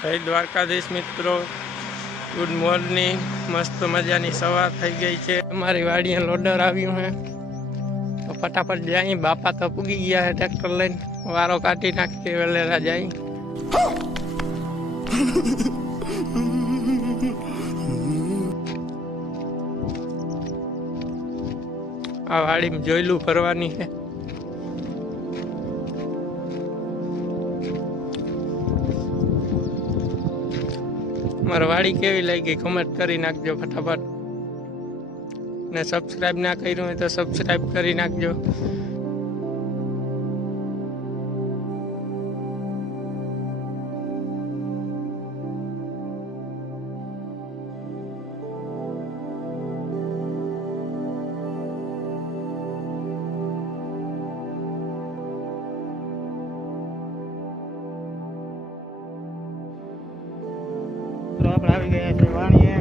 જય દ્વારકાધીશ મિત્રો, good morning. મસ્ત મજાની સવાર થઈ ગઈ છે। અમારી વાડીએ લોડર આવ્યું છે તો ફટાફટ જાય। બાપા તો પૂગી ગયા છે ટ્રેક્ટર લઈને, વારો કાઢી નાખીએ વેલેરા જાય। આ વાડીમાં જોયલું ભરવાની છે। મારી વાડી કેવી લાગી કમેન્ટ કરી નાખજો ફટાફટ, ને સબસ્ક્રાઇબ ના કર્યું હોય તો સબસ્ક્રાઇબ કરી નાખજો। આપણે આવી ગયા છે વાણીએ।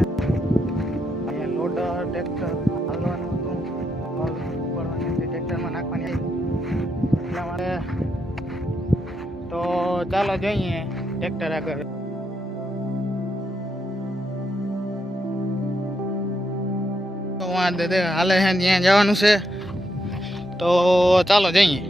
અહીંયા લોડર ટ્રેક્ટર હાલવાનું હતું, ઉપાડવાની હતી, ટ્રેક્ટરમાં નાખવાની એટલા માટે। તો ચાલો જઈએ ટ્રેક્ટર આગળ। હાલે છે ત્યાં જવાનું છે, તો ચાલો જઈએ।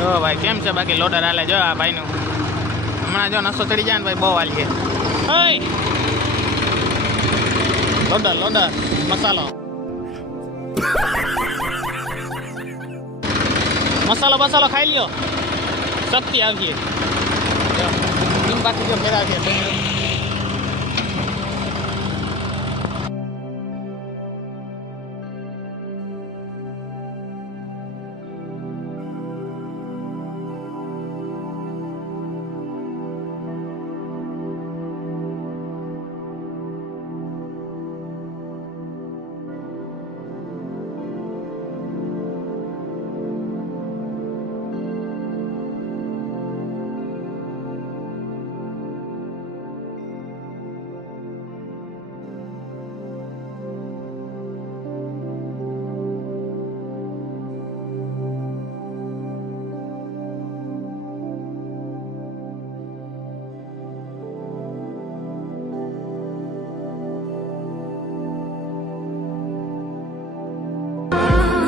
જો ભાઈ કેમ છે બાકી લોડર હાલે? જો આ ભાઈનું હમણાં જો નસો ચડી જાય ને ભાઈ, બહુ હાલ છે। લોડર લોડર મસાલો મસાલો બસાલો ખાઈ લ્યો, શક્તિ આવશે। બાકી જો ફેરાવશે।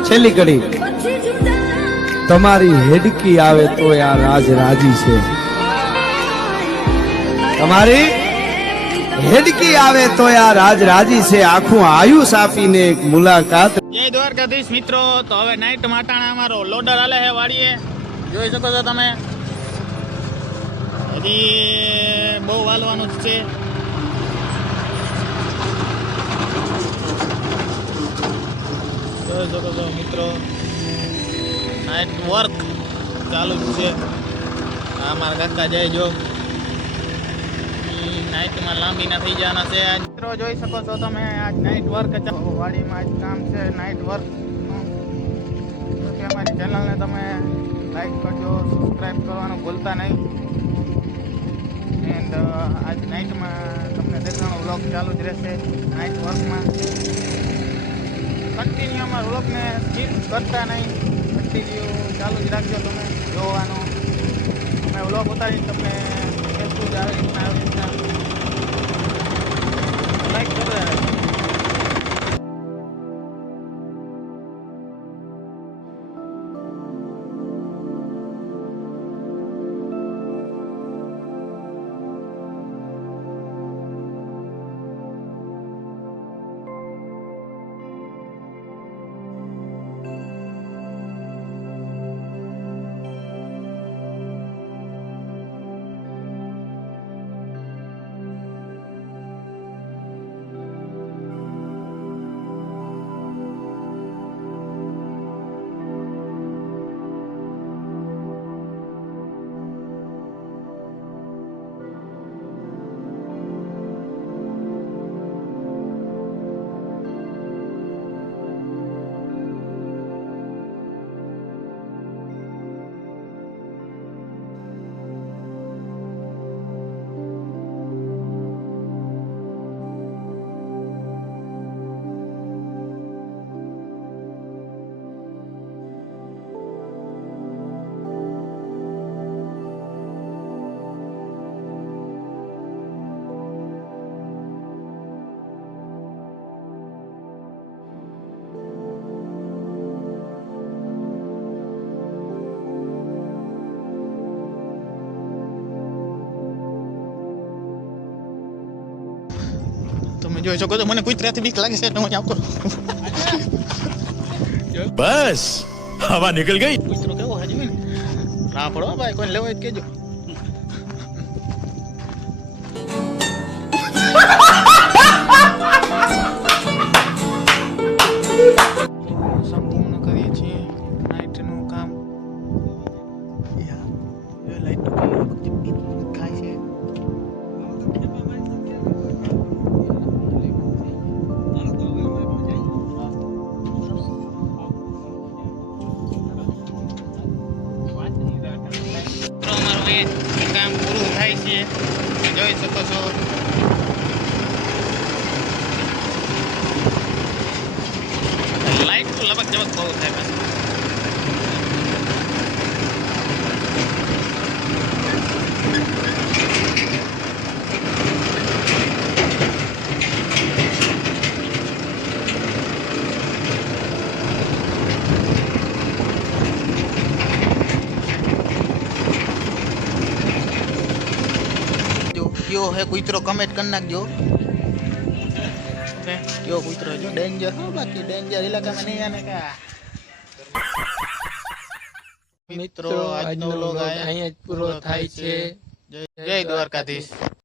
છેલ્લી કડી તમારી હેડકી આવે તો આ રાજ રાજી છે। તમારી હેડકી આવે તો આ રાજ રાજી છે। આખું આયુષ આપીને એક મુલાકાત। જય દ્વારકાધીશ મિત્રો, તો હવે નાઈટ માટાણા અમારો લોડર હાલે છે વાડીએ, જોઈ શકો છો તમે। હજી બહુ વાલવાનું જ છે। જોઈ શકો છો મિત્રો, નાઈટ વર્ક ચાલુ જ છે। અમારા કાકા જાય જો નાઈટમાં લાંબી ના થઈ જવાના છે। આજ મિત્રો જોઈ શકો છો તમે, આજ નાઈટ વર્ક વાડીમાં આજ કામ છે નાઈટ વર્ક। અમારી ચેનલને તમે લાઈક કરજો, સબસ્ક્રાઈબ કરવાનું ભૂલતા નહીં। એન્ડ આજ નાઇટમાં તમને દેખાણો વ્લોગ ચાલુ જ રહેશે નાઇટ વર્કમાં। કન્ટિન્યુ અમારા વ્લોગને સ્કીપ કરતા નહીં, કન્ટિન્યુ ચાલુ જ રાખજો તમે જોવાનું। અમે વ્લોગ ઉતારીને તમને કહેશું જ આવી રીતના લાઈક કરતા રહેજો। તમે જોઈ શકો છો મને કૂતરાથી બીક લાગે છે એટલે હું આમ કરું बस हवा निकल गई. કૂતરો કેવો હાજી ને ના પડો ભાઈ કોઈને લેવાય જ કેજો સંપૂર્ણ કરીએ છીએ નાઇટનું કામ લાઈટ ખાય છે કામ પૂરું થાય છે જોઈ શકો છો લાઈટ તો લબક જબક બહુ થાય પાછી કયો હે કૂતરો કમેન્ટ કરી નાખજો કયો કૂતરો જો ડેન્જર હો બાકી ડેન્જર ઇલાકામાં નહીં આને કા મિત્રો આજનો વ્લોગ અહીંયા અહીંયા જ પૂરો થાય છે. જય દ્વારકાધીશ.